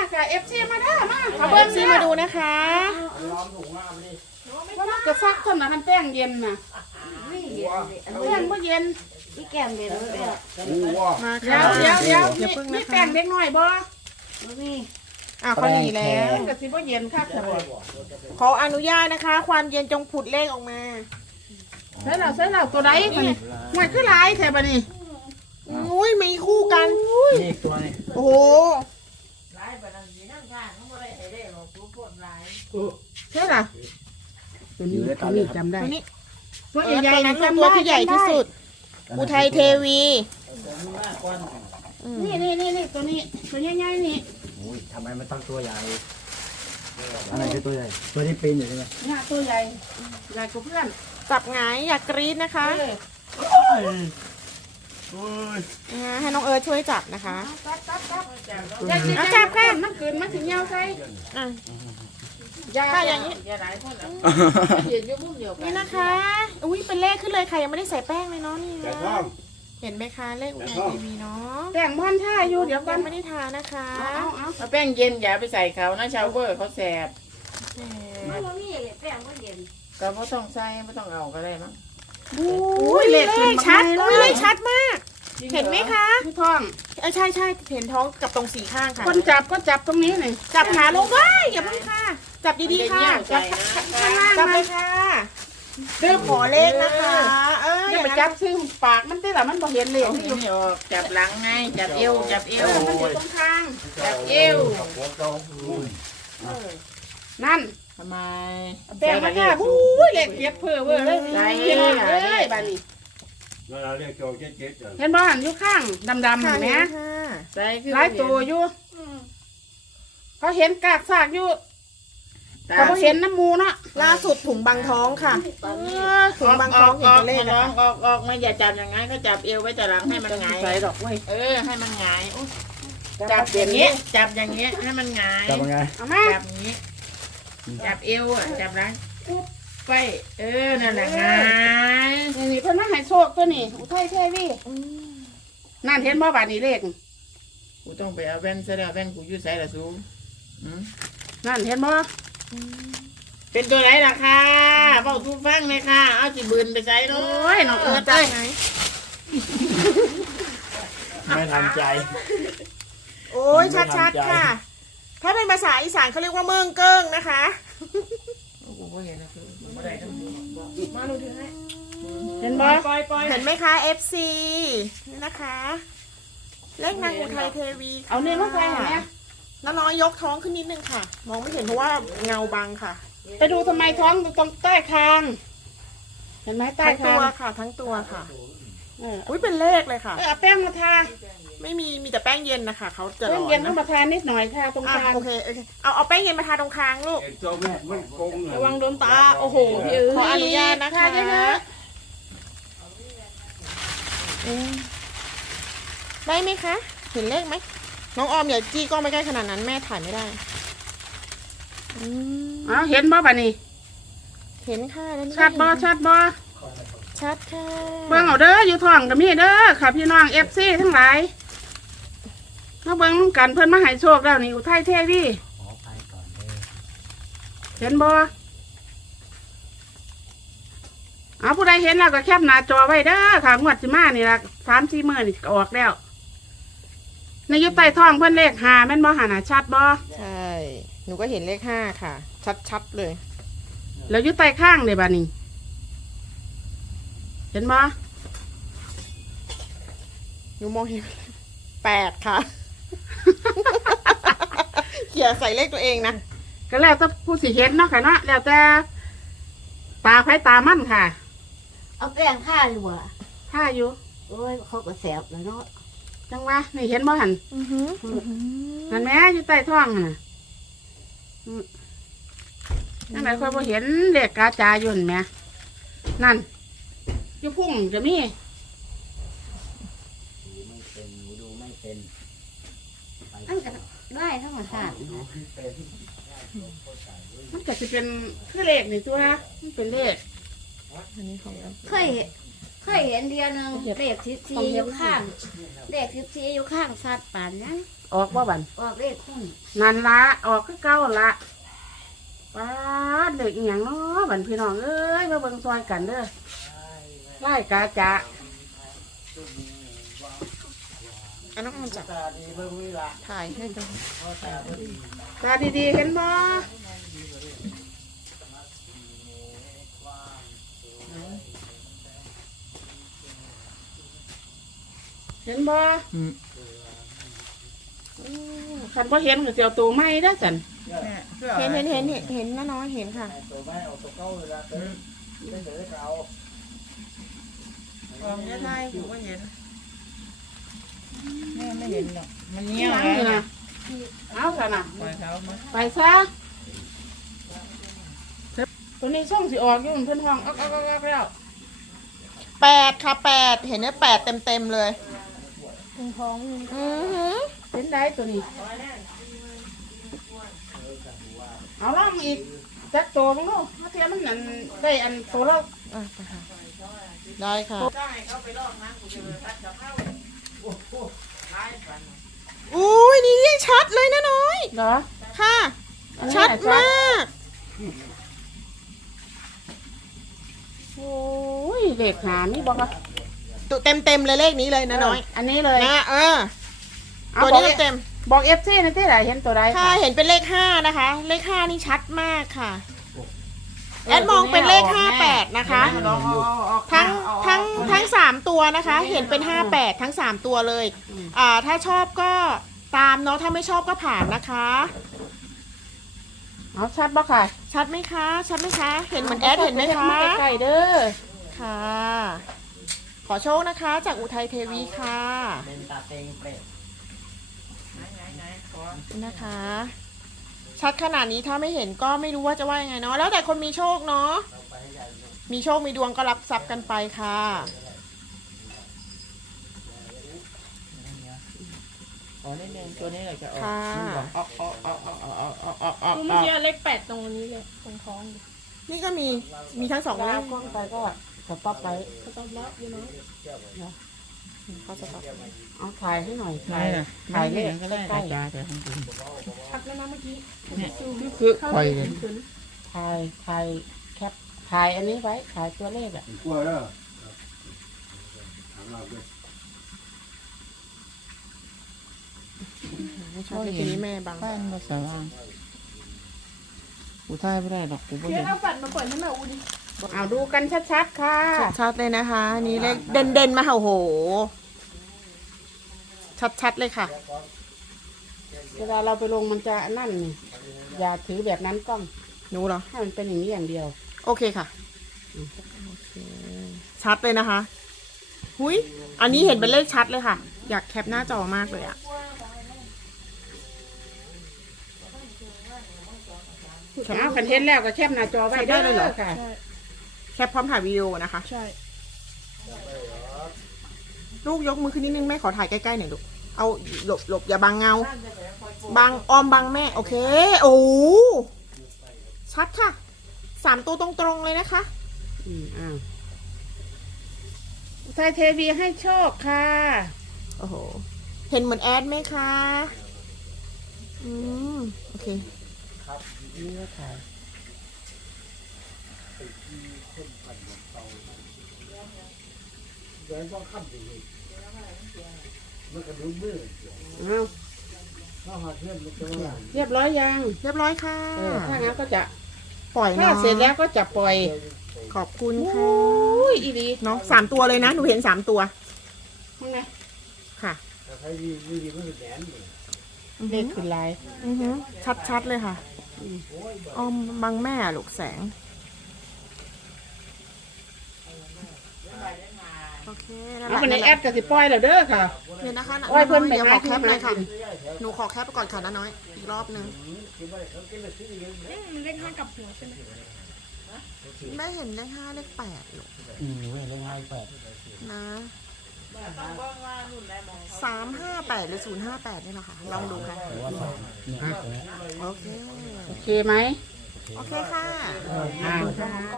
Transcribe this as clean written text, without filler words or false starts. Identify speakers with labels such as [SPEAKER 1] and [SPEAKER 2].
[SPEAKER 1] ค่ะเอฟซีมาได้มา
[SPEAKER 2] เอาเบิ้ลซีมาดูนะคะ
[SPEAKER 1] ว่ามันจะซักคนนะคันแป้งเย็นน่ะแป้งเมื่อเย็น
[SPEAKER 3] พี่แก้มเด็ดเลย
[SPEAKER 2] มา
[SPEAKER 1] เดี๋
[SPEAKER 2] ค่ะ
[SPEAKER 1] ยวเดี๋ยวเดี๋ยว
[SPEAKER 2] อย่าเพิ่ง
[SPEAKER 1] มี
[SPEAKER 2] นะ
[SPEAKER 1] แป้
[SPEAKER 2] คะ
[SPEAKER 1] งเล็กน้อยบ่
[SPEAKER 3] นี่
[SPEAKER 2] เขาหนีแล้ว
[SPEAKER 1] แป้งกะสิบ่เย็นค่ะค่ะ
[SPEAKER 2] ขออนุญาตนะคะ ความเย็นจงผุดเลขออกมา
[SPEAKER 1] ใช่แล้วตัวใดมันมันคือหลายแถบนี้
[SPEAKER 2] อุ้ยมีคู่กัน
[SPEAKER 4] นี่ตัวนี้
[SPEAKER 2] โอ้โห
[SPEAKER 1] ใช่ล่ะตัวนี้ตัวนี้จำได้
[SPEAKER 2] ตัวนี้
[SPEAKER 1] ตัว
[SPEAKER 2] ตัว
[SPEAKER 1] ใหญ่
[SPEAKER 2] นั้น
[SPEAKER 1] ๆจำ
[SPEAKER 2] ตัว
[SPEAKER 1] ได้
[SPEAKER 2] ที่ใหญ่ที่สุด อุทัยเทวีอืม
[SPEAKER 1] นี่ตัวนี้ตัวใหญ่ๆนี่
[SPEAKER 4] อุ้ยทำไมมันต้องตัวใหญ่อะไรคือตัวใหญ่ตัวนี้ปีนอยู่ใช่ไหม
[SPEAKER 1] เนี่ยตัวใหญ่ใหญ่กว่าเพื่อน
[SPEAKER 2] จับหงายอยากกรี๊ดนะคะให้น้องเอิร์ธช่วยจับนะคะ
[SPEAKER 1] เอาจับค่ะมันเกินมันถึงเงาใส่
[SPEAKER 2] อ่ะ
[SPEAKER 1] ยา
[SPEAKER 2] ถ้าอย่างนี้
[SPEAKER 1] หลายคนเห็นอยู่มุมเดียวกัน
[SPEAKER 2] นี่นะคะ อุ้ยเป็นเลขขึ้นเลยค่ะยังไม่ได้ใส่แป้งเลยเนาะนี่นะเห็นไหมคะเลขอุทัยเทวีเนาะ
[SPEAKER 1] แต่งม่อนท่าอยู่เดี๋ยวกั
[SPEAKER 2] ยั
[SPEAKER 1] น
[SPEAKER 2] งไม่ได้ทานะคะ
[SPEAKER 5] เอาแป้งเย็นอย่าไปใส่เขานะชาวเวอร์เขาแสบ
[SPEAKER 3] มันบ่มีแป้งมันเย็น
[SPEAKER 5] ก็ไม่ต้องใส่ไม่ต้องเอาก็ได้มั้ง
[SPEAKER 2] อุ้ยเลขชัดอุ้ยเลขชัดมาก เห็นไหมคะ
[SPEAKER 1] พี่ท้อง
[SPEAKER 2] ใช่ใช่เห็นท้องกับตรงสีข้างค่ะ
[SPEAKER 1] คนจับก็จับตรงนี้หน่อย
[SPEAKER 2] จับขาลงไว้อย่าเพิ่งค่ะ จับดีๆค่ะ
[SPEAKER 5] ใส่นะ
[SPEAKER 1] ข้างล่าง
[SPEAKER 2] จับเล
[SPEAKER 1] มาย
[SPEAKER 2] ค่ะเริ่มขอเลขนะคะ
[SPEAKER 1] อย่าไปจับซึ่งปากมันได้หรอมันบ่เห็นเลย
[SPEAKER 5] เอาที่นี่ออกจับหลังไงจับเอวจับเอว
[SPEAKER 1] มันอยู่ตรงข้าง
[SPEAKER 5] จับเอว
[SPEAKER 1] นั่น
[SPEAKER 5] ทำไม
[SPEAKER 1] แป้งมาค่ะอุ้ยเล็กเก็บเพื่อเว้ยเลยเห็นเลยบ้านี้
[SPEAKER 6] นั่นเราเรียกโจเจ๊เจ้า
[SPEAKER 1] เห็นบ้านอยู่ข้างดำๆ
[SPEAKER 2] ค่ะ
[SPEAKER 1] เห็นไหม
[SPEAKER 2] ค่ะ
[SPEAKER 5] ใส่คือ
[SPEAKER 1] หลายตัวอยู่เขาเห็นกากซากอยู่
[SPEAKER 5] ตา
[SPEAKER 1] เขาเห็นน้ำมูเนาะ
[SPEAKER 2] ล่าสุดถุงบังท้องค่ะถุงบังท้องเห็นตัวเลข
[SPEAKER 5] อ
[SPEAKER 2] นะ
[SPEAKER 5] อ
[SPEAKER 2] คะ
[SPEAKER 5] กออกไม่อย่าจับอย่างงั้นก็จับเอวไว้แต่หลังให้มันหงาย
[SPEAKER 1] ใส่ดอกเว้ย
[SPEAKER 5] ให้มันหงายจับอย่างเงี้ยจับอย่างเงี้ยให้มันหงาย
[SPEAKER 4] จับยังไง
[SPEAKER 1] เอามา
[SPEAKER 5] จับอย่างงี้จับเอวอ่ะจับหลังไปนั่นแหละหงาย
[SPEAKER 1] นี่เพิ่นมาให้โชคตัวนี้อุทัยเทวีนั่นเห็นบ่บาดนี้เลข
[SPEAKER 5] กูต้องไปเอาแว่นซะแล้วแว่นกูอยู่ใส่ละสูอืม
[SPEAKER 1] นั่นเห็นบ่
[SPEAKER 5] เป็นตัวไหนล่ะค่ะเบาทุกฟังเลยค่ะ เอาจิบืนไปใส่เนาะ
[SPEAKER 1] โอ้ยน้องเอิร์ธ
[SPEAKER 2] จั
[SPEAKER 1] เอ้
[SPEAKER 2] บ
[SPEAKER 1] ย
[SPEAKER 2] ไง
[SPEAKER 4] ไม่ทันใจ
[SPEAKER 2] โอ้ยชัดๆค่ะ ถ้าเป็นภาษาอีสานเขาเรียกว่าเมืองเกิ้งนะคะ
[SPEAKER 5] กูก็เห็นนะคือบ่ได้ทั้งหมดมาดูถือให้
[SPEAKER 1] เห็นบ่
[SPEAKER 2] เห็นไหมคะ FC นี่นะคะ เลขนางอุทัยเทวีค่ะ
[SPEAKER 1] เอานี่ลงไปเห็นไหม
[SPEAKER 2] น้องๆยกท้องขึ้นนิดนึงค่ะ มองไม่เห็นเพราะว่าเงาบังค่ะ
[SPEAKER 1] ไปดูทำไมท้องตรงใต้คาง เห็นไหมใต้
[SPEAKER 2] ทั้งตั
[SPEAKER 1] คาง
[SPEAKER 2] วค่ะ ทั้งตัวค่ะ
[SPEAKER 1] เออ
[SPEAKER 2] อุ้ยเป็นเลขเลยค่ะ
[SPEAKER 1] เอาแป้งมาทา
[SPEAKER 2] ไม่มีแต่แป้งเย็นนะคะเขาจะ
[SPEAKER 1] แป้
[SPEAKER 2] ร้
[SPEAKER 1] ง
[SPEAKER 2] อน
[SPEAKER 1] เย็นต้อ
[SPEAKER 2] นะ
[SPEAKER 1] งมาทานิดหน่อยค่ะตรง
[SPEAKER 2] อ่ะ
[SPEAKER 1] คาง
[SPEAKER 2] โอเคเอาแป้งเย็นมาทาตรงคางลูก
[SPEAKER 6] เอ็นโจ้แม่มันโกง
[SPEAKER 1] ระวังโดนตาโอ้โหพี่เอ๋ย
[SPEAKER 2] ขออนุญาตนะคะ
[SPEAKER 1] ทเยอะ
[SPEAKER 2] ได้ไหมคะ เห็นเลขไหมน้องออมอย่าจี้กล้องไปใกล้ขนาดนั้นแม่ถ่ายไม่ได้
[SPEAKER 1] อ๋อเห็นบ่บาดนี้
[SPEAKER 2] เห็นค่ะแล้วนี่
[SPEAKER 1] ชัดบ่
[SPEAKER 2] เห็น
[SPEAKER 1] ชัดบ่
[SPEAKER 2] ชัดค่ะ
[SPEAKER 1] เบิ่งเอาเด้ออยู่ท้องก็มีเด้อค่ะพี่น้อง FC ทั้งหลายมาเบิ่งนำกันเพิ่นมาให้โชคแล้วนี่อุทัยเทวี
[SPEAKER 4] ขอไปก่อนเลย
[SPEAKER 1] เห็นบ่เอาผู้ใดเห็นแล้วก็แคปหน้าจอไว้เด้อค่ะงวดสิมานี่ล่ะ3-4 มื้อนี่ก็ออกแล้วในอยู่ใต้ท้องเพิ่นเลข5แม่นบ่หาน่ะชัดบ่
[SPEAKER 2] ใช่หนูก็เห็นเลข5ค่ะ ชัดๆเลย
[SPEAKER 1] แล้วอยู่ใต้ข้างเลยบานี่เห็นบ่
[SPEAKER 2] หนูมองเห็น8ค่ะ เขี่ยใส่เลขตัวเองนะ
[SPEAKER 1] ก็แล้วแต่ผู้สิเห็นเนาะค่ะเนาะแล้วแต่ตาไผตามั่นค่ะ
[SPEAKER 3] เอาแป้งทาอยู่ว่ะ
[SPEAKER 1] ถ้าอยู่
[SPEAKER 3] โอ้ยเขาก็แสบแล้วเนาะ
[SPEAKER 1] จังว่านี่เห็นบ่หัน
[SPEAKER 2] อือหือ
[SPEAKER 1] นั่นแหม่อยู่ใต้ท้องหั่นน่ะนั่นไหนค่อยบ่เห็นเลขกาจาอยู่นั่นแหม่นั่นอยู่พุ่งจะมี
[SPEAKER 4] ไม่เป็นหนูดูไม่เป็น
[SPEAKER 3] อันก็ได้ทั้งหมดค่ะ
[SPEAKER 1] มันก็สิเป็นคือเลขนี่ตัวมันเป็นเลข
[SPEAKER 2] อันนี้ของเรา
[SPEAKER 3] เคยเคยเห็นเดียวหนึงเด็ก14อยู่ข้างเด็ก14อยู่ข้างสัตว์ป่านนั้น
[SPEAKER 1] ออกบ่บัน
[SPEAKER 3] ออกเลขคุ้น
[SPEAKER 1] นั่นละออกคือเก่าละป้าดเด็กอหย่างเนาะบันพี่น้องเอ้ยมาเบิ่งซอยกันเด้อไล่กาจะ
[SPEAKER 2] อันนั้นมันจะถ่ายให้ดู
[SPEAKER 1] ตาดีๆเห็นบ่เห็นบ่คันบ่เห็นก็สิเอาตัวไม้เด้อจัน
[SPEAKER 2] เห็นน้าน้อยเห็นค่ะ
[SPEAKER 5] ของเนี่ยไทยผมก็เห็นแม่ไม่เห็นหรอกมันเงี้ยว
[SPEAKER 1] นี่
[SPEAKER 5] แล้ว
[SPEAKER 1] นะเอาซะนะ
[SPEAKER 5] ปล่อยเขามา
[SPEAKER 1] ไปซะตัวนี้ช่องสิออกอยู่เพิ่นห้องออกแล้ว
[SPEAKER 2] 8 ค่ะ 8 เห็นไหม8เต็มเลย
[SPEAKER 1] ท้อง
[SPEAKER 2] อือหือ
[SPEAKER 1] เป็นได้ตัวนี้ เอาล่องอีกจักตัวมั้งลูกถ้าเทียมันนั่นได้อันตัวเรา
[SPEAKER 2] อ่ะไปค่ะได้ค่ะ
[SPEAKER 5] ได้เขาไปลอกน้ำกูจะเลยพัดกับเข้าโอ้โหไล่ฟัน
[SPEAKER 2] อุ้ยนี่ยิ่งชัดเลยนะน้อย
[SPEAKER 1] เหรอ
[SPEAKER 2] ค่ะ
[SPEAKER 1] อันนี้
[SPEAKER 2] ชัด
[SPEAKER 1] ชัด
[SPEAKER 2] มาก
[SPEAKER 1] โอ้ยเลขหานี่บอกว่า
[SPEAKER 2] ตัวเต็มเลยเลขนี้เลยนะน้อย
[SPEAKER 1] อันนี้เลย
[SPEAKER 2] นะ
[SPEAKER 1] เอา
[SPEAKER 2] ตัว
[SPEAKER 1] บอก
[SPEAKER 2] นี้เต็ม
[SPEAKER 1] บอกเอฟซีนะที่ไหนเห็นตัวใด
[SPEAKER 2] ๆค่ะเห็นเป็นเลข5นะคะ เลข5นี่ชัดมากค่ะ แอดมองเป็นเลข58นะคะ ทั้ง3ตัวนะคะ เห็นเป็น58ทั้ง3ตัวเลยถ้าชอบก็ตามเนาะถ้าไม่ชอบก็ผ่านนะคะ
[SPEAKER 1] เอาชัดบ่ค่ะ
[SPEAKER 2] ชัดไหมคะ ชัดไหมคะ เห็นเหมือนแอดเห็นไหมคะ
[SPEAKER 1] ใกล้ๆเด้อ
[SPEAKER 2] ค่ะ ขอโชคนะคะ จากอุทัยเทวีค่ะ
[SPEAKER 4] เป็นตาเต็งเป็ด
[SPEAKER 5] ไหนขอ
[SPEAKER 2] นะคะ ชัดขนาดนี้ถ้าไม่เห็นก็ไม่รู้ว่าจะว่ายังไงเนาะแล้วแต่คนมีโชคเนาะมีโชคมีดวงก็รับทรัพย์กันไปค่ะ
[SPEAKER 5] อ๋อนี่เองตัวนี้เลยจะออก
[SPEAKER 2] ค่ะ
[SPEAKER 5] ออก
[SPEAKER 7] เมื่อกี้เลข8ตรงนี้เลยตรงท้อง
[SPEAKER 2] นี่ก็มีทั้งสองเล
[SPEAKER 1] แล้
[SPEAKER 2] ข
[SPEAKER 1] วกล้องไปก็สต็อปไป
[SPEAKER 7] ก็ต้องรับอยู่เนาะ
[SPEAKER 2] เขาจะตอบ
[SPEAKER 1] เอาถ่ายให้หน่อย
[SPEAKER 5] ไหนล่ะ
[SPEAKER 1] ถ่ายเลข
[SPEAKER 5] ก็ได้
[SPEAKER 1] ใกล้
[SPEAKER 5] จ้าแต่ของคุณ
[SPEAKER 7] ชัดแล้วนะเมื่อกี้
[SPEAKER 5] นี่คือคอยเลย
[SPEAKER 1] ๆถ่ายแคปถ่ายอันนี้ไว้ถ่ายตัวเลขอ่ะ
[SPEAKER 6] กลัวแล้วถามเราด้วย
[SPEAKER 2] ไม่ชอบเลขนี้แม่บัง
[SPEAKER 5] บ้านภาษาว่างกูท่ายไม่ได้หรอกกูไม่
[SPEAKER 7] เดี๋ย
[SPEAKER 5] เห็
[SPEAKER 7] วน เอาฝันมาเปิดให้แม่อูดิ
[SPEAKER 1] เอาดูกันชัดๆค่ะ
[SPEAKER 2] ชัดๆเลยนะคะอันนี่เลขเด่นๆมาค่ะโอ้โห ชัดๆเลยค่ะ
[SPEAKER 1] เวลาเราไปลงมันจะนั่นนี่อย่าถือแบบนั้นกล้อง
[SPEAKER 2] หนูเหรอ
[SPEAKER 1] ให้มันเป็นอย่างนี้อย่างเดียว
[SPEAKER 2] โอเคค่ะโอเคชัดเลยนะคะ หุยอันนี้เห็นเป็นเลขชัดเลยค่ะ อยากแคปหน้าจอมากเลยอะ
[SPEAKER 1] เอาคันเทนแล้วก็แคปหน้าจอไว้ได้เลยเหรอค่ะ
[SPEAKER 2] แคปพร้อมถ่ายวิดีโอนะคะ
[SPEAKER 7] ใช่
[SPEAKER 2] ลูกยกมือขึ้นนิดนึงแม่ขอถ่ายใกล้ๆหน่อยลูก เอาหลบอย่าบังเงา บังออมบังแม่ โอเค โอ้ชัดค่ะ3ตัวตรงๆเลยนะคะ
[SPEAKER 1] อ้าวไทยเทวีให้โชคค่ะ
[SPEAKER 2] โอ้โห เห็นเหมือนแอดไหมคะ โอเค
[SPEAKER 1] นี่ก็ถ่าย
[SPEAKER 6] แดงก็ค่ำดีมันก็ดูมืด
[SPEAKER 1] อ้าว
[SPEAKER 6] ถ้าหาเทียมมันจะว่า
[SPEAKER 1] เรียบร้อยยัง
[SPEAKER 2] เรียบร้อยค่ะ
[SPEAKER 1] ถ้างั้นก็จะ
[SPEAKER 2] ปล่อย
[SPEAKER 1] ถ้า
[SPEAKER 2] เนาะ
[SPEAKER 1] เสร็จแล้วก็จะปล่อย
[SPEAKER 2] ขอบคุณ
[SPEAKER 1] โอ้
[SPEAKER 2] ค่ะ
[SPEAKER 1] ยอีดี
[SPEAKER 2] เนาะ3ตัวเลยนะ หนูเห็น3ตัว
[SPEAKER 1] ข้างใน
[SPEAKER 2] ค่ะ
[SPEAKER 6] แต่ใครดีมันเป็นแดนเลย
[SPEAKER 1] เลขขึ้นลาย
[SPEAKER 2] ชัดๆเลยค่ะออมบังแม่ลูกแสง โอเคนั่นแห
[SPEAKER 1] เอา
[SPEAKER 2] ละ
[SPEAKER 1] คนใน
[SPEAKER 2] นั่นแห
[SPEAKER 1] แอ
[SPEAKER 2] ละ
[SPEAKER 1] ดกับสิปล่อยแล้วเด้อค่ะ
[SPEAKER 2] เดี๋ยวนะคะ
[SPEAKER 1] โอ้ยเพิ่นไป
[SPEAKER 2] เดี๋ยวข
[SPEAKER 1] หา
[SPEAKER 2] อแคปเลยค่ะ
[SPEAKER 1] ที่หา
[SPEAKER 2] หนูขอแคปไปก่อนค่ะน้าน้อย อีกรอบนึง
[SPEAKER 7] เลข5กับหัวใช่ไหม
[SPEAKER 2] แม่เห็นเลข5เลข8ลูก
[SPEAKER 4] เลข5 8
[SPEAKER 2] นะ358หรือ058นี่แหละค่ะ ลองดูค่ะ
[SPEAKER 4] หรือว่า2เนี่ย
[SPEAKER 2] โอเค
[SPEAKER 1] โอเคไหม
[SPEAKER 2] โอเคค่ะ
[SPEAKER 1] อ้าว